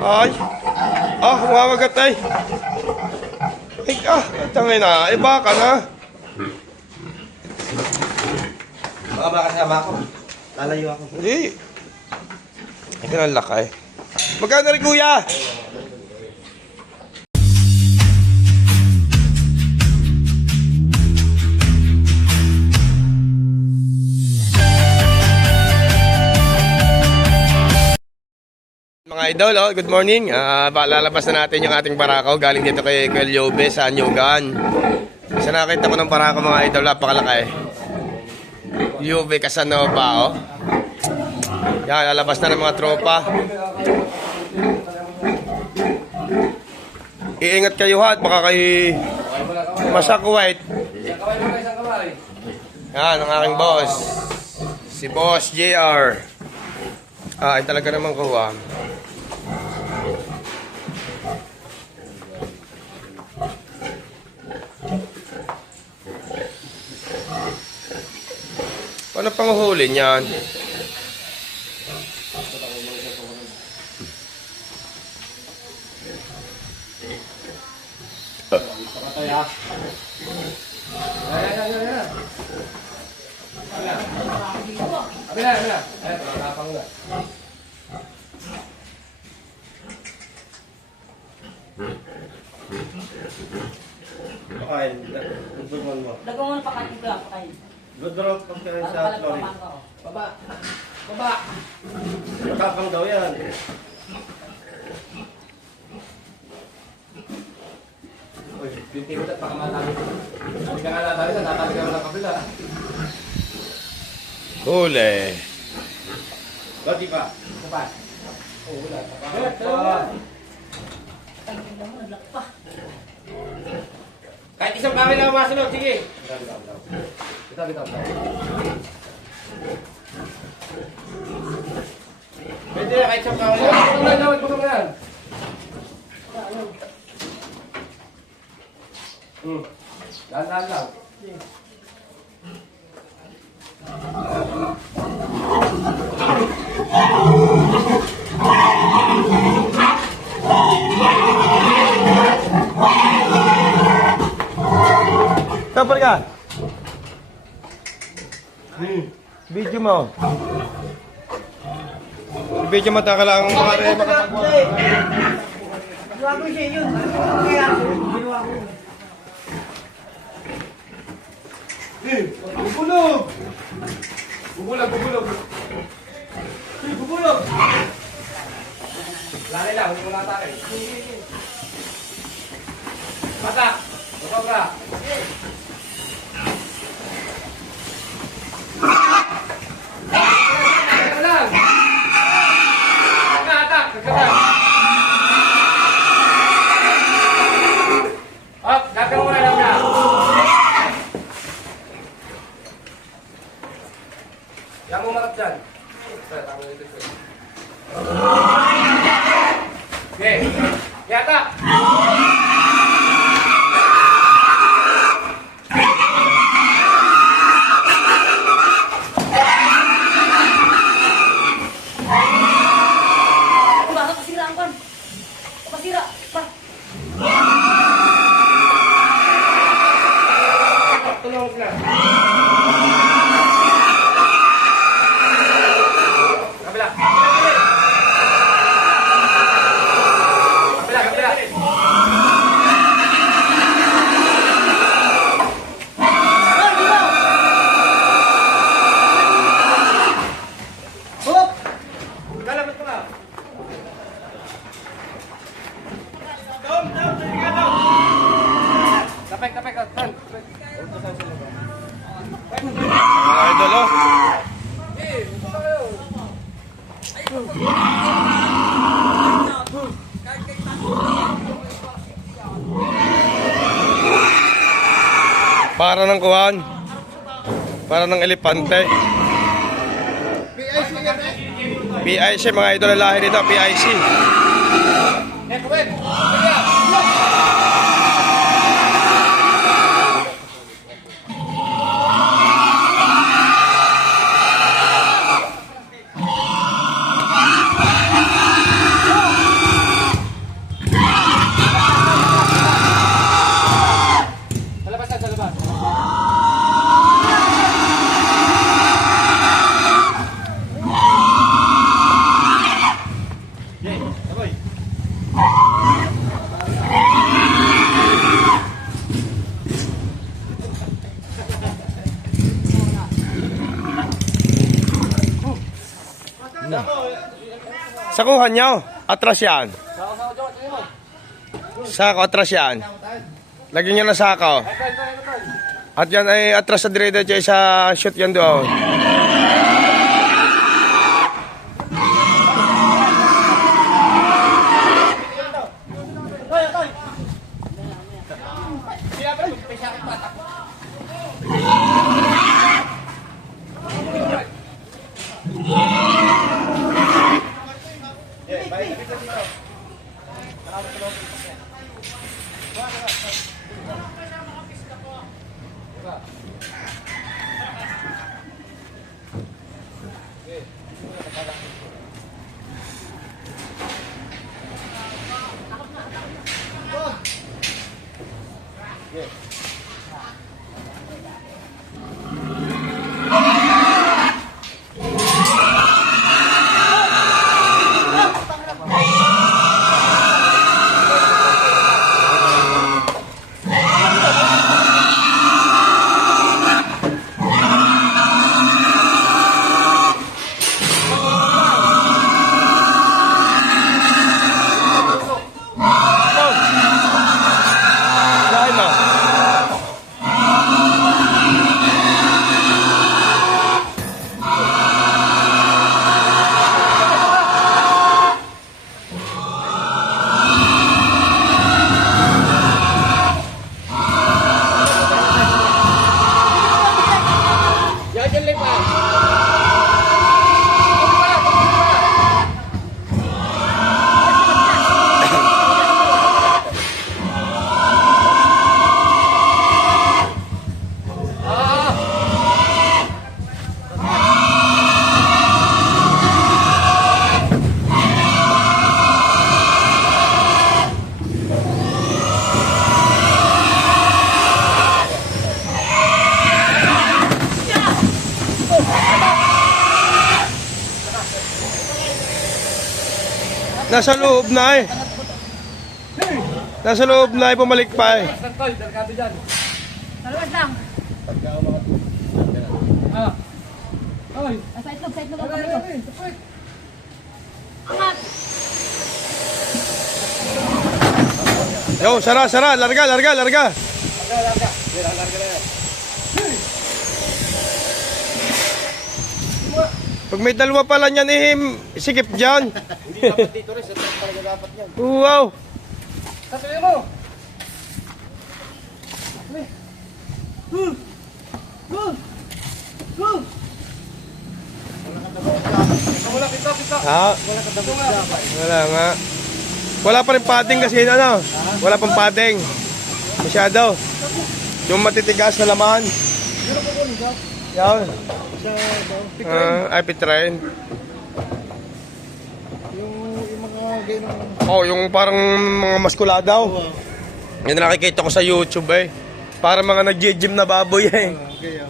Ay. Humamagat ay. Ay, tangay na. Iba ka na. Baka makasama ako. Lalayo ako. Hindi. Ay, ganun lakay. Magkano rin, kuya? Mga idol, good morning. Lalabas na natin yung ating barako. Galing dito kay Lyobe sa Anyugan. Isa nakita ko ng barako mga idol, napakalaki. Lyobe Casanova, Yan, lalabas na ng mga tropa. Iingat kayo hat, baka kayo masakwait. Yan, ang aking boss. Si Boss JR. Ay talaga naman kuha. Paano panghuli niyan? Pakain. Nagburman mo. Lagyan mo na pakain. Budro, pagkain sa lori. Baba. Baba. Matapang daw yan. Uy, binti ko at baka matali. Hindi ka nga natali na, natali ka ng kabila. Huli. Bati pa. Kapag? Oo, wala. Tangin mo, naglakpa. Kahit isang kami lang masunod, sige. Bitaw. Pwede na kahit isang kami lang. Pagod mo yan. Dahan lang. Kapal ka? Video mo. Video mo, taka lang makapagwa. Ginawa ko siya yun. Kaya ginawa ko. Bubulog! Bubulog! Bubulog! Lari lang, hindi mo natake. Patak! Bukabra! Lang! Nagkatak! Up! Gagawin mo na lang na! Yang mo marap dyan. Okay. Yata. Baka kasira ang kan. Kasira. Pa. Tulong sila. Kabila. Kalabot mo ka. Tapek. Tan. Mga idol, Para ng kuhan. Para ng elepante. PIC, mga idol na lahi nito, PIC. Sakuhan nyo. Atras yan. Sako, atras yan. Lagyan nyo na sako. At yan ay atras sa dire-diretso sa shoot yan doon. Lain mo. Nasa loob na eh. Nasa loob na eh, pumalik pa eh. Tol, delikado dyan. Talawas lang. Ah. Ay. Sa itlog ang kamay ko. Angat. Yo, sara, sara, larga, larga, larga. Pag may dalawa pala niyan eh, sikip dyan. Hindi dapat dito rin. Sa talaga dapat yan. Wow. Sasabihin mo. Wala kita. Ha? Wala nga. Wala pa rin padding kasi ano. Wala pang padding. Masyado. Yung matitigas na laman. Yan. Ay, pitrain. Yung mga ganyan. Oh, yung parang mga maskuladaw. Yan nakikita ko sa YouTube eh. Para mga nag-gym na baboy eh. Okay,